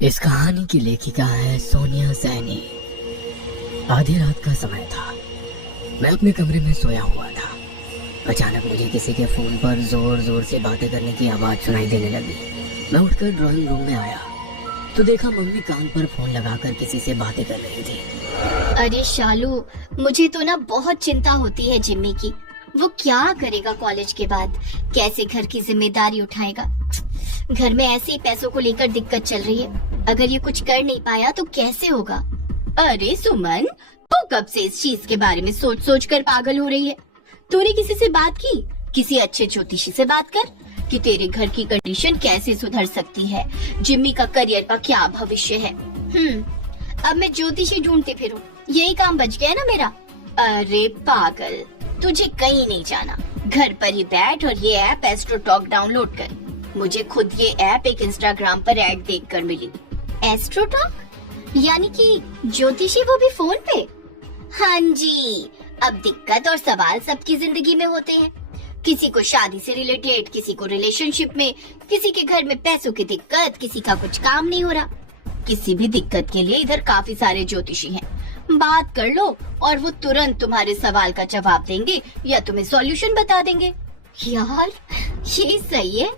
इस कहानी की लेखिका है सोनिया सैनी। आधी रात का समय था। मैं अपने कमरे में सोया हुआ था। अचानक मुझे किसी के फोन पर जोर जोर से बातें करने की आवाज सुनाई देने लगी। मैं उठकर ड्राइंग रूम में आया तो देखा मम्मी कान पर फोन लगाकर किसी से बातें कर रही थी। अरे शालू, मुझे तो ना बहुत चिंता होती है जिम्मी की। वो क्या करेगा कॉलेज के बाद, कैसे घर की जिम्मेदारी उठाएगा। घर में ऐसे ही पैसों को लेकर दिक्कत चल रही है। अगर ये कुछ कर नहीं पाया तो कैसे होगा। अरे सुमन, तू कब से इस चीज के बारे में सोच सोच कर पागल हो रही है। तूने किसी से बात की? किसी अच्छे ज्योतिषी से बात कर कि तेरे घर की कंडीशन कैसे सुधर सकती है, जिम्मी का करियर का क्या भविष्य है। अब मैं ज्योतिषी ढूंढती फिरूं, यही काम बच गया ना मेरा। अरे पागल, तुझे कहीं नहीं जाना। घर पर ही बैठ और ये ऐप एस्ट्रोटॉक डाउनलोड कर। मुझे खुद ये ऐप एक इंस्टाग्राम पर ऐड देखकर मिली। एस्ट्रोटॉक यानी कि ज्योतिषी, वो भी फोन पे? हाँ जी। अब दिक्कत और सवाल सबकी जिंदगी में होते हैं। किसी को शादी से रिलेटेड, किसी को रिलेशनशिप में, किसी के घर में पैसों की दिक्कत, किसी का कुछ काम नहीं हो रहा। किसी भी दिक्कत के लिए इधर काफी सारे ज्योतिषी हैं। बात कर लो और वो तुरंत तुम्हारे सवाल का जवाब देंगे या तुम्हें सॉल्यूशन बता देंगे। यार ये सही है।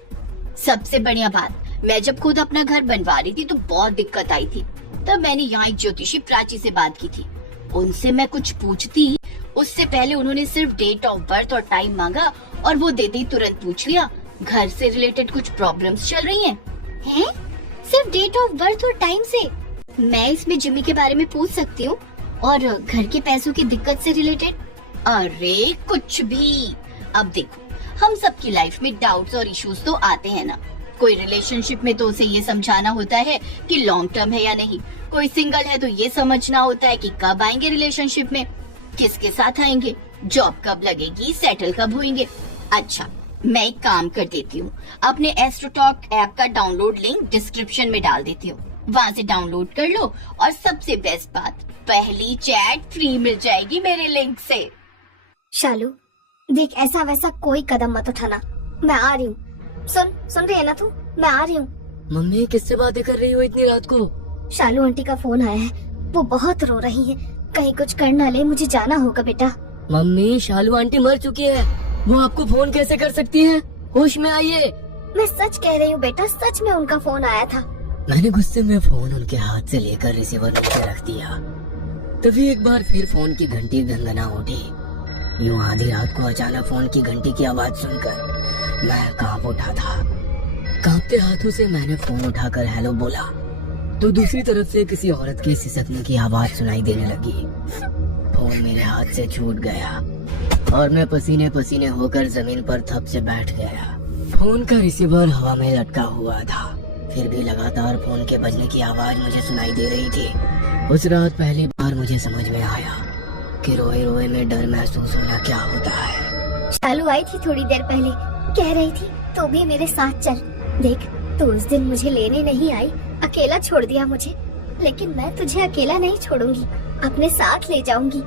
सबसे बढ़िया बात, मैं जब खुद अपना घर बनवा रही थी तो बहुत दिक्कत आई थी। तब मैंने यहाँ एक ज्योतिषी प्राची से बात की थी। उनसे मैं कुछ पूछती, उससे पहले उन्होंने सिर्फ डेट ऑफ बर्थ और टाइम मांगा और वो देते ही तुरंत पूछ लिया घर से रिलेटेड कुछ प्रॉब्लम्स चल रही हैं। हैं? सिर्फ डेट ऑफ बर्थ और टाइम से? मैं इसमें जिम्मी के बारे में पूछ सकती हूँ और घर के पैसों की दिक्कत से रिलेटेड? अरे कुछ भी। अब देखो, हम सबकी लाइफ में डाउट्स और इश्यूज तो आते हैं ना। कोई रिलेशनशिप में तो उसे ये समझाना होता है कि लॉन्ग टर्म है या नहीं। कोई सिंगल है तो ये समझना होता है कि कब आएंगे रिलेशनशिप में, किसके साथ आएंगे, जॉब कब लगेगी, सेटल कब होंगे। अच्छा, मैं एक काम कर देती हूँ, अपने एस्ट्रोटॉक ऐप का डाउनलोड लिंक डिस्क्रिप्शन में डाल देती हूँ। वहाँ से डाउनलोड कर लो और सबसे बेस्ट बात, पहली चैट फ्री मिल जाएगी मेरे लिंक से। शालू देख, ऐसा वैसा कोई कदम मत उठाना, मैं आ रही हूँ। सुन रही है ना तू? मैं आ रही हूँ। मम्मी किससे बातें कर रही हो इतनी रात को? शालू आंटी का फोन आया है, वो बहुत रो रही है। कहीं कुछ कर ना ले, मुझे जाना होगा बेटा। मम्मी, शालू आंटी मर चुकी है, वो आपको फोन कैसे कर सकती है? होश में आइए। मैं सच कह रही हूँ बेटा, सच में उनका फोन आया था। मैंने गुस्से में फोन उनके हाथ से लेकर रिसीवर नीचे रख दिया। तभी एक बार फिर फोन की घंटी गनगना उठी। यूं आधी रात को अचानक फोन की घंटी की आवाज सुनकर मैं कांप उठा था। कांपते हाथों से मैंने फोन उठाकर हेलो बोला तो दूसरी तरफ से किसी औरत के सिसकने की आवाज सुनाई देने लगी। फोन मेरे हाथ से छूट गया और मैं पसीने पसीने होकर जमीन पर थप से बैठ गया। फोन का रिसीवर हवा में लटका हुआ था, फिर भी लगातार फोन के बजने की आवाज मुझे सुनाई दे रही थी। उस रात पहली बार मुझे समझ में आया कि रोए रोए में डर महसूस होना क्या होता है। शालू आई थी थोड़ी देर पहले, कह रही थी तो भी मेरे साथ चल। देख, तू उस दिन मुझे लेने नहीं आई, अकेला छोड़ दिया मुझे, लेकिन मैं तुझे अकेला नहीं छोड़ूंगी, अपने साथ ले जाऊंगी।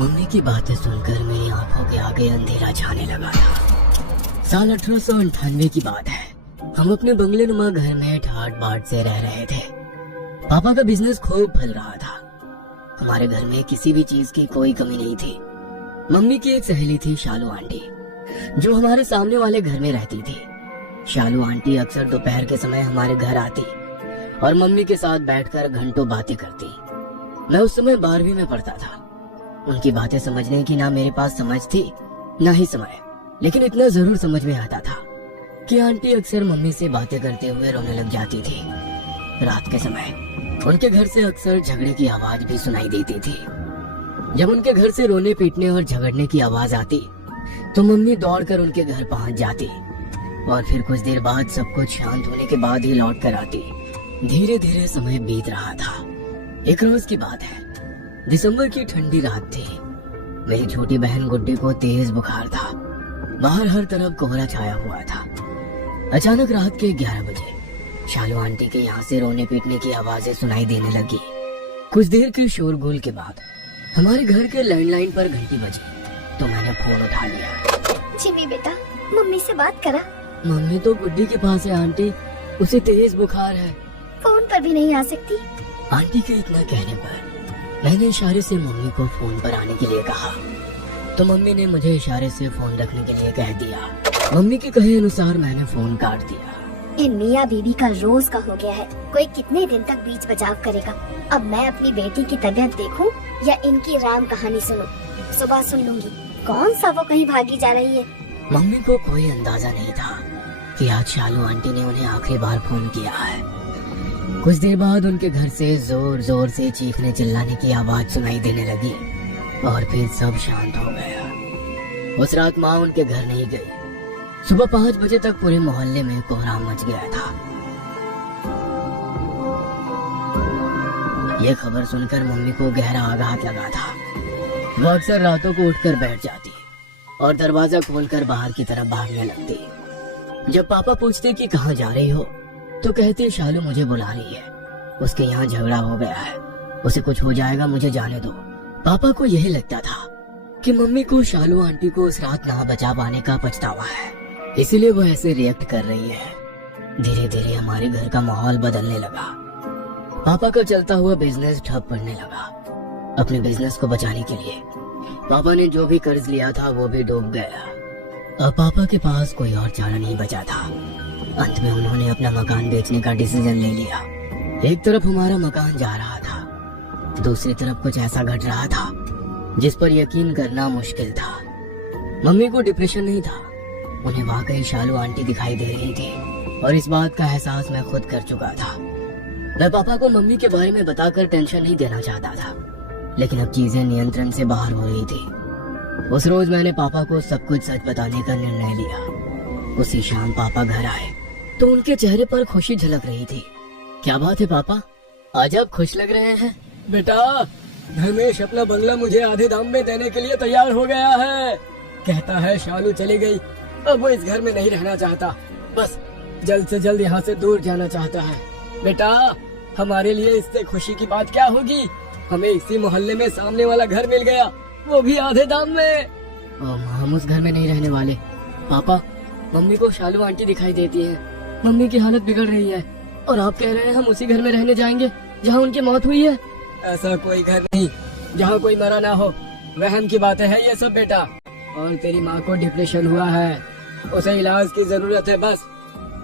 मम्मी की बातें सुनकर मेरी आंखों के आगे अंधेरा छाने लगा था। साल 1898 की बात है। हम अपने बंगले नुमा घर में ठाट बाट से रह रहे थे। पापा का बिजनेस खूब फल रहा था। हमारे घर में किसी भी चीज की कोई कमी नहीं थी। मम्मी की एक सहेली थी शालू आंटी, जो हमारे सामने वाले घर में रहती थी। शालू आंटी अक्सर दोपहर के समय हमारे घर आती और मम्मी के साथ बैठकर घंटों बातें करती। मैं उस समय 12वीं में पढ़ता था। उनकी बातें समझने की ना मेरे पास समझ थी ना ही समय, लेकिन इतना जरूर समझ में आता था कि आंटी अक्सर मम्मी से बातें करते हुए रोने लग जाती थी। रात के समय उनके घर से अक्सर झगड़े की आवाज भी सुनाई देती थी। जब उनके घर से रोने पीटने और झगड़ने की आवाज आती तो मम्मी दौड़कर उनके घर पहुंच जाती और फिर कुछ देर बाद सब कुछ शांत होने के बाद ही लौट कर आती। धीरे धीरे समय बीत रहा था। एक रोज की बात है, दिसंबर की ठंडी रात थी। मेरी छोटी बहन गुड्डी को तेज बुखार था। बाहर हर तरफ कोहरा छाया हुआ था। अचानक रात के 11 बजे शालू आंटी के यहाँ से रोने पीटने की आवाजें सुनाई देने लगी। कुछ देर के शोरगुल के बाद हमारे घर के लैंडलाइन पर घंटी बजी तो मैंने फोन उठा लिया। जिम्मी बेटा, मम्मी से बात करा। मम्मी तो गुड्डी के पास है आंटी, उसे तेज बुखार है। फोन पर भी नहीं आ सकती? आंटी के इतना कहने पर मैंने इशारे से मम्मी को फोन पर आने के लिए कहा, तो मम्मी ने मुझे इशारे से फोन रखने के लिए कह दिया। मम्मी के कहे अनुसार मैंने फोन काट दिया। ये मियाँ बीबी का रोज का हो गया है, कोई कितने दिन तक बीच बचाव करेगा। अब मैं अपनी बेटी की तबीयत देखूं या इनकी राम कहानी सुनूं? सुबह सुन लूंगी। कौन सा वो कहीं भागी जा रही है? मम्मी को कोई अंदाजा नहीं था कि आज शालू आंटी ने उन्हें आखिरी बार फोन किया है। कुछ देर बाद उनके घर से जोर जोर से चीखने चिल्लाने की आवाज सुनाई देने लगी और फिर सब शांत हो गया। उस रात माँ उनके घर नहीं गई। सुबह 5 बजे तक पूरे मोहल्ले में कोहराम मच गया था। ये खबर सुनकर मम्मी को गहरा आघात लगा था। वो अक्सर रातों को उठकर बैठ जाती और दरवाजा खोलकर बाहर की तरफ भागने लगती। जब पापा पूछते कि कहाँ जा रही हो, तो कहती शालू मुझे बुला रही है, उसके यहाँ झगड़ा हो गया है, उसे कुछ हो जाएगा, मुझे जाने दो। पापा को यही लगता था कि मम्मी को शालू आंटी को उस रात ना बचा पाने का पछतावा है, इसीलिए वो ऐसे रिएक्ट कर रही है। धीरे धीरे हमारे घर का माहौल बदलने लगा। पापा का चलता हुआ बिजनेस ठप पड़ने लगा। अपने बिजनेस को बचाने के लिए पापा ने जो भी कर्ज लिया था वो भी डूब गया। अब पापा के पास कोई और चारा नहीं बचा था। अंत में उन्होंने अपना मकान बेचने का डिसीजन ले लिया। एक तरफ हमारा मकान जा रहा था, दूसरी तरफ कुछ ऐसा घट रहा था जिस पर यकीन करना मुश्किल था। मम्मी को डिप्रेशन नहीं था, उन्हें वाकई शालू आंटी दिखाई दे रही थी और इस बात का एहसास मैं खुद कर चुका था। मैं पापा को मम्मी के बारे में बताकर टेंशन नहीं देना चाहता था, लेकिन अब चीजें नियंत्रण से बाहर हो रही थी। उस रोज मैंने पापा को सब कुछ सच बताने का निर्णय लिया। उसी शाम पापा घर आए तो उनके चेहरे पर खुशी झलक रही थी। क्या बात है पापा, आज आप खुश लग रहे हैं? बेटा, धर्मेश अपना बंगला मुझे आधे दाम में देने के लिए तैयार हो गया है। कहता है शालू चली गई, अब वो इस घर में नहीं रहना चाहता, बस जल्द से जल्द यहाँ से दूर जाना चाहता है। बेटा, हमारे लिए इससे खुशी की बात क्या होगी? हमें इसी मोहल्ले में सामने वाला घर मिल गया, वो भी आधे दाम में। हम उस घर में नहीं रहने वाले। पापा, मम्मी को शालू आंटी दिखाई देती है, मम्मी की हालत बिगड़ रही है और आप कह रहे हैं हम उसी घर में रहने जाएंगे जहाँ उनकी मौत हुई है? ऐसा कोई घर नहीं जहाँ कोई मरा ना हो। वहम की बातें है ये सब बेटा। और तेरी माँ को डिप्रेशन हुआ है, उसे इलाज की जरूरत है बस।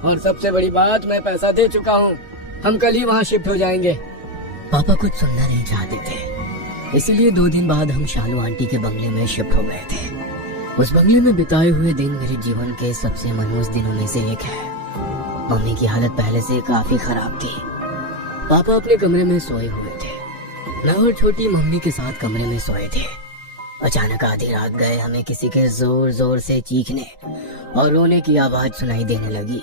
और सबसे बड़ी बात, मैं पैसा दे चुका हूँ, हम कल ही वहाँ शिफ्ट हो जाएंगे। पापा कुछ सुनना नहीं चाहते थे, इसलिए 2 दिन बाद हम शालू आंटी के बंगले में शिफ्ट हो गए थे। उस बंगले में बिताए हुए दिन मेरे जीवन के सबसे मनहूस दिनों में से एक है। मम्मी की हालत पहले से काफी खराब थी। पापा अपने कमरे में सोए हुए थे, मैं और छोटी मम्मी के साथ कमरे में सोए थे। अचानक आधी रात गए हमें किसी के जोर जोर से चीखने और रोने की आवाज सुनाई देने लगी।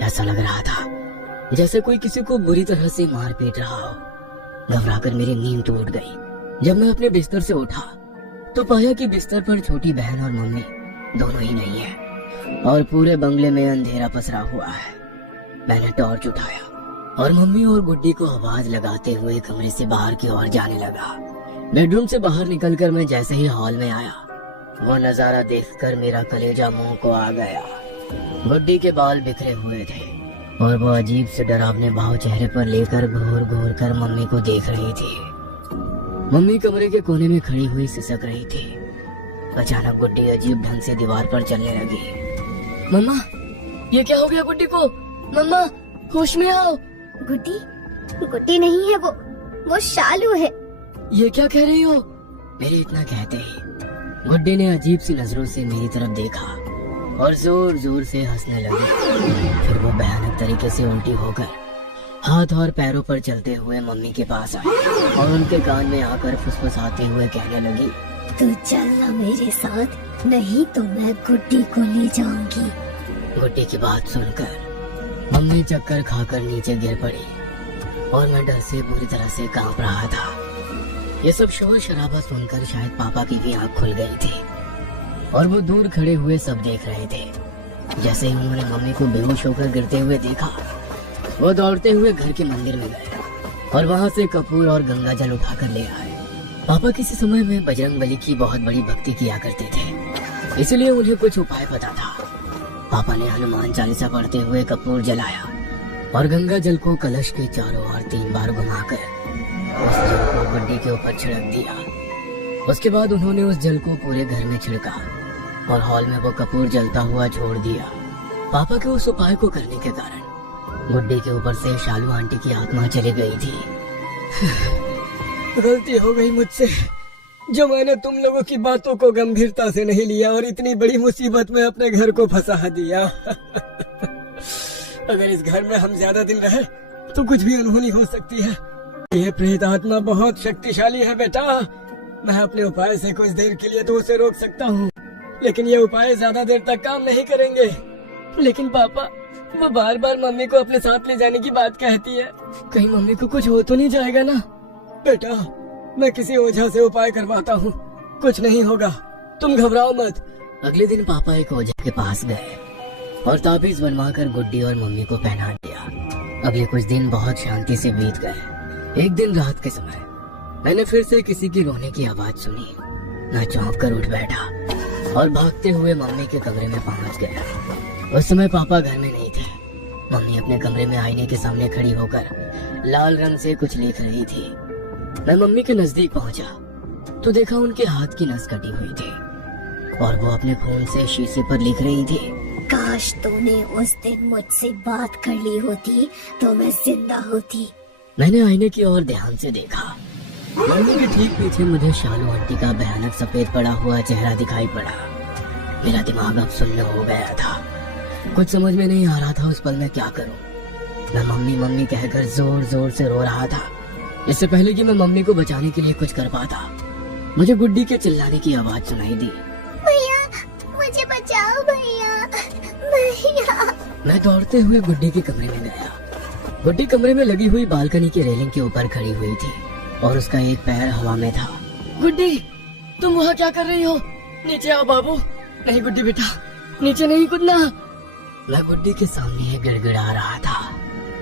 ऐसा लग रहा था जैसे कोई किसी को बुरी तरह से मार पीट रहा हो। घबराकर मेरी नींद टूट गई। जब मैं अपने बिस्तर से उठा तो पाया कि बिस्तर पर छोटी बहन और मम्मी दोनों ही नहीं है और पूरे बंगले में अंधेरा पसरा हुआ है। मैंने टॉर्च उठाया और मम्मी और गुड्डी को आवाज लगाते हुए कमरे से बाहर की ओर जाने लगा। बेडरूम से बाहर निकलकर मैं जैसे ही हॉल में आया, वो नजारा देखकर मेरा कलेजा मुंह को आ गया। गुड्डी के बाल बिखरे हुए थे और वो अजीब से डरावने भाव चेहरे पर लेकर घूर घूर कर मम्मी को देख रही थी। मम्मी कमरे के कोने में खड़ी हुई सिसक रही थी। अचानक गुड्डी अजीब ढंग से दीवार पर चलने लगी। मम्मा, ये क्या हो गया गुड्डी को? मम्मा, होश में आओ। गुड्डी? गुड्डी नहीं है वो शालू है। ये क्या कह रही हो? मेरे इतना कहते ही गुड्डी ने अजीब सी नजरों से मेरी तरफ देखा और जोर जोर से हंसने लगी। फिर वो भयानक तरीके से उल्टी होकर हाथ और पैरों पर चलते हुए मम्मी के पास आई और उनके कान में आकर फुसफुसाते हुए कहने लगी, तू चलना मेरे साथ, नहीं तो मैं गुड्डी को ले जाऊंगी। गुड्डी की बात सुनकर मम्मी चक्कर खाकर नीचे गिर पड़ी और मैं डर से बुरी तरह से कांप रहा था। ये सब शोर शराबा सुनकर शायद पापा की भी आंख खुल गई थी और वो दूर खड़े हुए सब देख रहे थे। जैसे ही उन्होंने मम्मी को बेहोश होकर गिरते हुए देखा, वो दौड़ते हुए घर के मंदिर में गए और वहाँ से कपूर और गंगा जल उठाकर ले आए। पापा किसी समय में बजरंगबली की बहुत बड़ी भक्ति किया करते थे, इसलिए उन्हें कुछ उपाय पता था। पापा ने हनुमान चालीसा पढ़ते हुए कपूर जलाया और गंगा जल को कलश के चारों ओर 3 बार घुमाकर उस जल को गुड्डी के ऊपर छिड़क दिया। उसके बाद उन्होंने उस जल को पूरे घर में छिड़का और हॉल में वो कपूर जलता हुआ छोड़ दिया। पापा के उस उपाय को करने के कारण गुड्डी के ऊपर से शालू आंटी की आत्मा चली गई थी। गलती हो गई मुझसे, जो मैंने तुम लोगों की बातों को गंभीरता से नहीं लिया और इतनी बड़ी मुसीबत में अपने घर को फंसा दिया। अगर इस घर में हम ज्यादा दिन रहे तो कुछ भी अनहोनी हो सकती है। ये प्रेत आत्मा बहुत शक्तिशाली है बेटा। मैं अपने उपाय से कुछ देर के लिए तो उसे रोक सकता हूँ, लेकिन ये उपाय ज्यादा देर तक काम नहीं करेंगे। लेकिन पापा, वो बार बार मम्मी को अपने साथ ले जाने की बात कहती है। कहीं मम्मी को कुछ हो तो नहीं जाएगा ना? बेटा, मैं किसी ओझा से उपाय करवाता हूँ, कुछ नहीं होगा, तुम घबराओ मत। अगले दिन पापा एक ओझा के पास गए और ताबीज बनवाकर गुड्डी और मम्मी को पहना दिया। अगले कुछ दिन बहुत शांति से बीत गए। एक दिन रात के समय मैंने फिर से किसी की रोने की आवाज सुनी। मैं चौंक कर उठ बैठा और भागते हुए मम्मी के कमरे में पहुंच गया। उस समय पापा घर में नहीं थे। मम्मी अपने कमरे में आईने के सामने खड़ी होकर लाल रंग से कुछ लिख रही थी। मैं मम्मी के नजदीक पहुंचा तो देखा उनके हाथ की नस कटी हुई थी और वो अपने खून से शीशे पर लिख रही थी। काश तूने उस दिन मुझसे बात कर ली होती तो मैं जिंदा होती। मैंने आईने की ओर ध्यान से देखा। मम्मी के ठीक पीछे मुझे शालू आंटी का भयानक सफेद पड़ा हुआ चेहरा दिखाई पड़ा। मेरा दिमाग अब सुन्न हो गया था। कुछ समझ में नहीं आ रहा था उस पल मैं क्या करूं। मैं मम्मी मम्मी कहकर जोर जोर से रो रहा था। इससे पहले कि मैं मम्मी को बचाने के लिए कुछ कर पाता, मुझे गुड्डी के चिल्लाने की आवाज सुनाई दी। भैया, मुझे बचाओ भैया, भैया। मैं दौड़ते हुए गुड्डी के कमरे में गया। गुड्डी कमरे में लगी हुई बालकनी की रेलिंग के ऊपर खड़ी हुई थी और उसका एक पैर हवा में था। गुड्डी, तुम वहाँ क्या कर रही हो? नीचे आओ बाबू। नहीं गुड्डी बेटा, नीचे नहीं कूदना। मैं गुड्डी के सामने गिड़गिड़ा रहा था।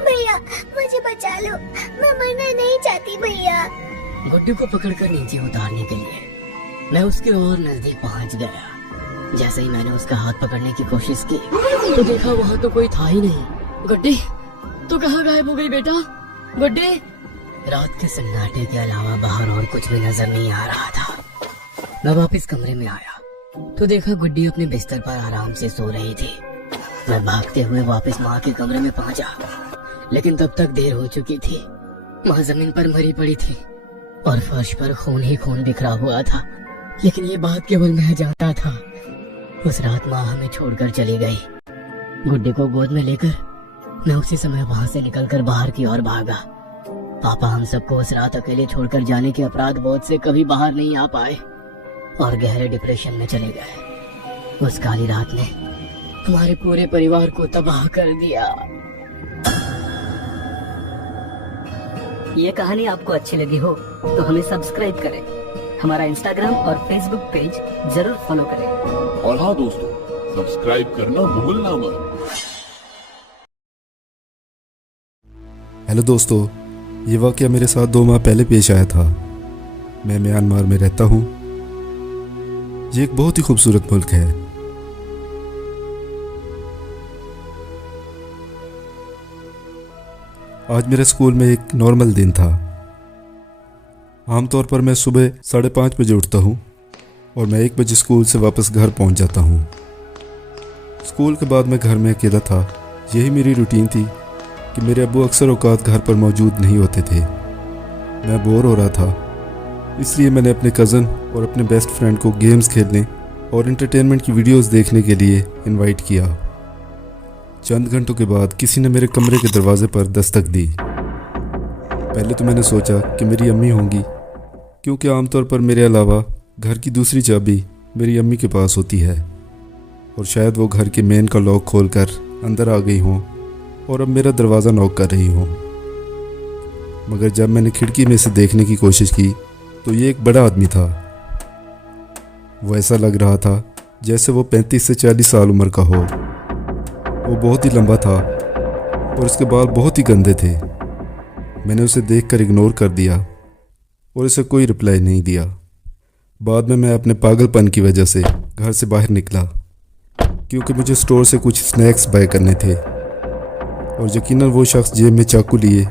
भैया, मुझे बचा लो, मैं मरना नहीं चाहती भैया। गुड्डी को पकड़कर नीचे उतारने के लिए मैं उसके और नजदीक पहुंच गया। जैसे ही मैंने उसका हाथ पकड़ने की कोशिश की तो देखा वहाँ तो कोई था ही नहीं। गुड्डी, तू कहाँ गायब हो गई बेटा? गुड्डी। रात के सन्नाटे के अलावा बाहर और कुछ भी नजर नहीं आ रहा था। मैं वापस कमरे में आया तो देखा गुड्डी अपने बिस्तर पर आराम से सो रही थी। मैं भागते हुए वापस माँ के कमरे में पहुंचा, लेकिन तब तक देर हो चुकी थी। माँ जमीन पर मरी पड़ी थी और फर्श पर खून ही खून बिखरा हुआ था। लेकिन ये बात केवल मैं जानता था। उस रात माँ हमें छोड़कर चली गई। गुड्डी को गोद में लेकर मैं उसी समय वहां से निकलकर बाहर की ओर भागा। पापा हम सबको उस रात अकेले छोड़कर जाने के अपराध बोध से कभी बाहर नहीं आ पाए और गहरे डिप्रेशन में चले गए। उस काली रात ने हमारे पूरे परिवार को तबाह कर दिया। ये कहानी आपको अच्छी लगी हो तो हमें सब्सक्राइब करें, हमारा इंस्टाग्राम और फेसबुक पेज जरूर फॉलो करें। और हाँ दोस्तों, सब्सक्राइब करना भूलना मत। हेलो दोस्तों, ये वाकया मेरे साथ 2 माह पहले पेश आया था। मैं म्यांमार में रहता हूँ। ये एक बहुत ही खूबसूरत मुल्क है। आज मेरे स्कूल में एक नॉर्मल दिन था। आमतौर पर मैं सुबह 5:30 बजे उठता हूँ और मैं 1 बजे स्कूल से वापस घर पहुँच जाता हूँ। स्कूल के बाद मैं घर में अकेला था। यही मेरी रूटीन थी कि मेरे अब्बू अक्सर औकात घर पर मौजूद नहीं होते थे। मैं बोर हो रहा था, इसलिए मैंने अपने कज़न और अपने बेस्ट फ्रेंड को गेम्स खेलने और एंटरटेनमेंट की वीडियोस देखने के लिए इनवाइट किया। चंद घंटों के बाद किसी ने मेरे कमरे के दरवाजे पर दस्तक दी। पहले तो मैंने सोचा कि मेरी अम्मी होंगी, क्योंकि आमतौर पर मेरे अलावा घर की दूसरी चाबी मेरी अम्मी के पास होती है और शायद वो घर के मेन का लॉक खोलकर अंदर आ गई हों और अब मेरा दरवाज़ा नॉक कर रही हों। मगर जब मैंने खिड़की में से देखने की कोशिश की तो ये एक बड़ा आदमी था। वो ऐसा लग रहा था जैसे वो 35 से 40 साल उम्र का हो। वो बहुत ही लंबा था और उसके बाल बहुत ही गंदे थे। मैंने उसे देखकर इग्नोर कर दिया और उसे कोई रिप्लाई नहीं दिया। बाद में मैं अपने पागलपन की वजह से घर से बाहर निकला, क्योंकि मुझे स्टोर से कुछ स्नैक्स बाय करने थे। और यकीनन वो शख्स जेब में चाकू लिए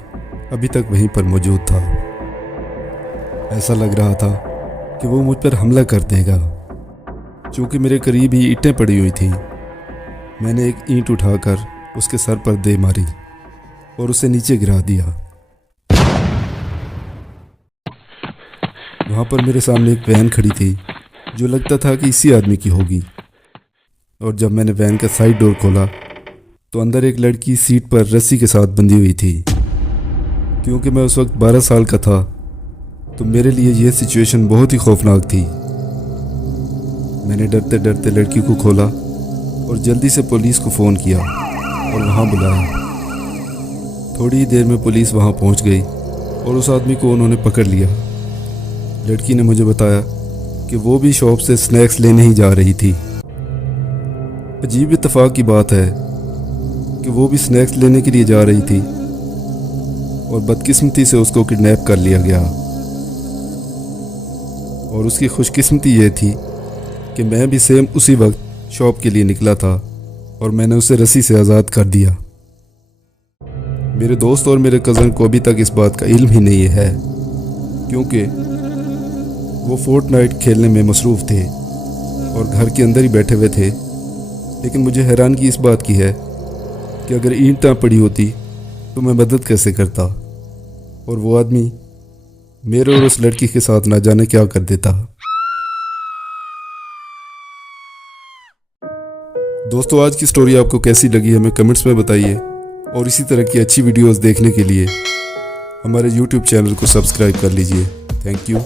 अभी तक वहीं पर मौजूद था। ऐसा लग रहा था कि वो मुझ पर हमला कर देगा। चूँकि मेरे करीब ही ईंटें पड़ी हुई थी, मैंने एक ईंट उठाकर उसके सर पर दे मारी और उसे नीचे गिरा दिया। वहाँ पर मेरे सामने एक वैन खड़ी थी जो लगता था कि इसी आदमी की होगी। और जब मैंने वैन का साइड डोर खोला तो अंदर एक लड़की सीट पर रस्सी के साथ बंधी हुई थी। क्योंकि मैं उस वक्त 12 साल का था तो मेरे लिए यह सिचुएशन बहुत ही खौफनाक थी। मैंने डरते डरते लड़की को खोला और जल्दी से पुलिस को फ़ोन किया और वहाँ बुलाया। थोड़ी ही देर में पुलिस वहाँ पहुँच गई और उस आदमी को उन्होंने पकड़ लिया। लड़की ने मुझे बताया कि वो भी शॉप से स्नैक्स लेने ही जा रही थी। अजीब इत्तेफाक की बात है कि वो भी स्नैक्स लेने के लिए जा रही थी और बदकिस्मती से उसको किडनैप कर लिया गया। और उसकी खुशकिस्मती ये थी कि मैं भी सेम उसी वक्त शॉप के लिए निकला था और मैंने उसे रस्सी से आज़ाद कर दिया। मेरे दोस्त और मेरे कज़न को अभी तक इस बात का इल्म ही नहीं है, क्योंकि वो फोर्टनाइट खेलने में मसरूफ़ थे और घर के अंदर ही बैठे हुए थे। लेकिन मुझे हैरानगी इस बात की है कि अगर ईंट ना पड़ी होती तो मैं मदद कैसे करता, और वो आदमी मेरे और उस लड़की के साथ ना जाने क्या कर देता। दोस्तों, आज की स्टोरी आपको कैसी लगी हमें कमेंट्स में बताइए, और इसी तरह की अच्छी वीडियोस देखने के लिए हमारे YouTube चैनल को सब्सक्राइब कर लीजिए। Thank you.